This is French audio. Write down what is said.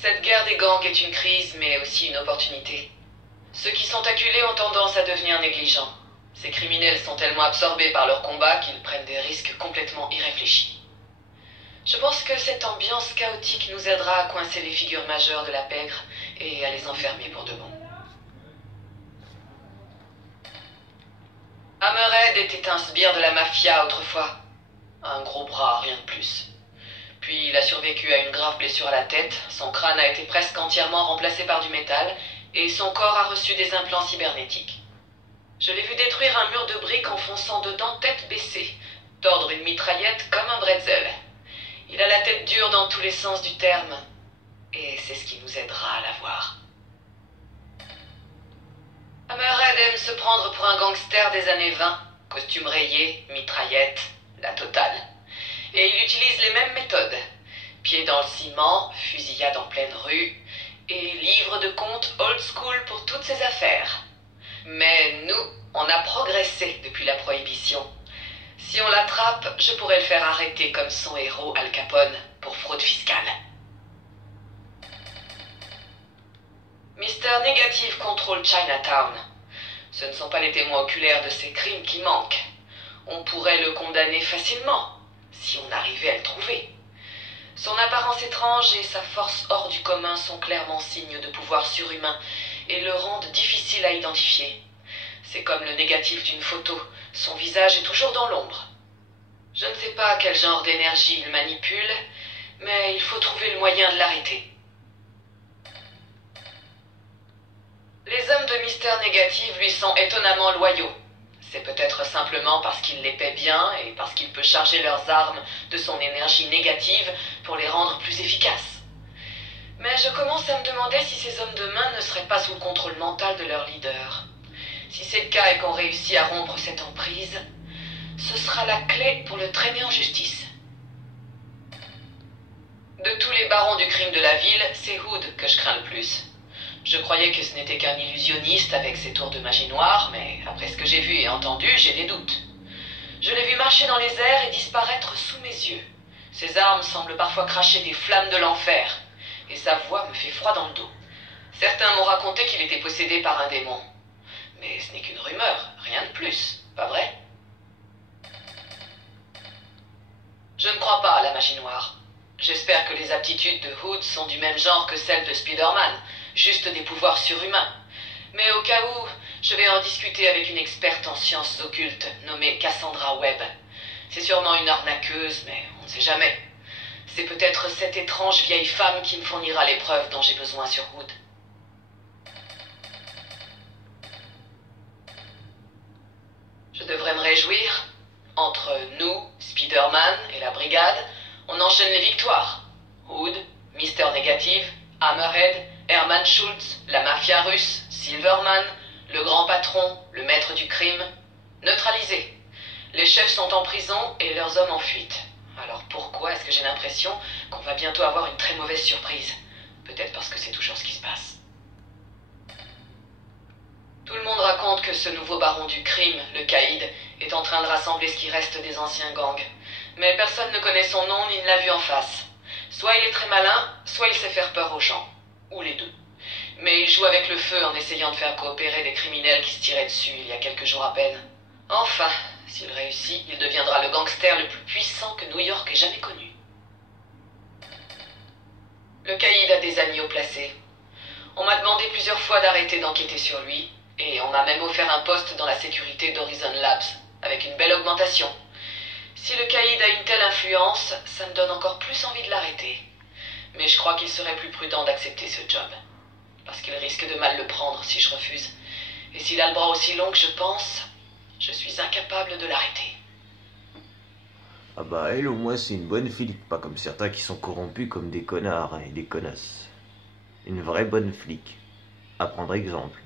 Cette guerre des gangs est une crise, mais aussi une opportunité. Ceux qui sont acculés ont tendance à devenir négligents. Ces criminels sont tellement absorbés par leur combat qu'ils prennent des risques complètement irréfléchis. Je pense que cette ambiance chaotique nous aidera à coincer les figures majeures de la pègre et à les enfermer pour de bon. Hammerhead était un sbire de la mafia autrefois. Un gros bras, rien de plus. Puis il a survécu à une grave blessure à la tête, son crâne a été presque entièrement remplacé par du métal, et son corps a reçu des implants cybernétiques. Je l'ai vu détruire un mur de briques en fonçant dedans tête baissée, tordre une mitraillette comme un bretzel. Il a la tête dure dans tous les sens du terme, et c'est ce qui nous aidera à la voir. Hammerhead aime se prendre pour un gangster des années 20, costume rayé, mitraillette, la totale. Et il utilise les mêmes méthodes. Pieds dans le ciment, fusillade en pleine rue, et livre de compte old school pour toutes ses affaires. Mais nous, on a progressé depuis la prohibition. Si on l'attrape, je pourrais le faire arrêter comme son héros Al Capone pour fraude fiscale. Mr. Négatif contrôle Chinatown. Ce ne sont pas les témoins oculaires de ces crimes qui manquent. On pourrait le condamner facilement, si on arrivait à le trouver. Son apparence étrange et sa force hors du commun sont clairement signes de pouvoir surhumain et le rendent difficile à identifier. C'est comme le négatif d'une photo, son visage est toujours dans l'ombre. Je ne sais pas quel genre d'énergie il manipule, mais il faut trouver le moyen de l'arrêter. Les hommes de Mister Négatif lui sont étonnamment loyaux. C'est peut-être simplement parce qu'il les paie bien et parce qu'il peut charger leurs armes de son énergie négative pour les rendre plus efficaces. Mais je commence à me demander si ces hommes de main ne seraient pas sous le contrôle mental de leur leader. Si c'est le cas et qu'on réussit à rompre cette emprise, ce sera la clé pour le traîner en justice. De tous les barons du crime de la ville, c'est Hood que je crains le plus. Je croyais que ce n'était qu'un illusionniste avec ses tours de magie noire, mais après ce que j'ai vu et entendu, j'ai des doutes. Je l'ai vu marcher dans les airs et disparaître sous mes yeux. Ses armes semblent parfois cracher des flammes de l'enfer, et sa voix me fait froid dans le dos. Certains m'ont raconté qu'il était possédé par un démon. Mais ce n'est qu'une rumeur, rien de plus, pas vrai? Je ne crois pas à la magie noire. J'espère que les aptitudes de Hood sont du même genre que celles de Spider-Man, juste des pouvoirs surhumains. Mais au cas où, je vais en discuter avec une experte en sciences occultes nommée Cassandra Webb. C'est sûrement une arnaqueuse, mais on ne sait jamais. C'est peut-être cette étrange vieille femme qui me fournira les preuves dont j'ai besoin sur Hood. Je devrais me réjouir. Entre nous, Spider-Man et la brigade, on enchaîne les victoires. Hood, Mister Négatif, Hammerhead, Herman Schultz, la mafia russe, Silverman, le grand patron, le maître du crime, neutralisés. Les chefs sont en prison et leurs hommes en fuite. Alors pourquoi est-ce que j'ai l'impression qu'on va bientôt avoir une très mauvaise surprise? Peut-être parce que c'est toujours ce qui se passe. Tout le monde raconte que ce nouveau baron du crime, le Caïd, est en train de rassembler ce qui reste des anciens gangs. Mais personne ne connaît son nom ni ne l'a vu en face. Soit il est très malin, soit il sait faire peur aux gens. Ou les deux. Mais il joue avec le feu en essayant de faire coopérer des criminels qui se tiraient dessus il y a quelques jours à peine. Enfin, s'il réussit, il deviendra le gangster le plus puissant que New York ait jamais connu. Le Caïd a des amis haut placés. On m'a demandé plusieurs fois d'arrêter d'enquêter sur lui, et on m'a même offert un poste dans la sécurité d'Horizon Labs, avec une belle augmentation. Si le Caïd a une telle influence, ça me donne encore plus envie de l'arrêter. Mais je crois qu'il serait plus prudent d'accepter ce job. Parce qu'il risque de mal le prendre si je refuse. Et s'il a le bras aussi long que je pense, je suis incapable de l'arrêter. Ah bah elle au moins c'est une bonne flic, pas comme certains qui sont corrompus comme des connards et des connasses. Une vraie bonne flic. À prendre exemple.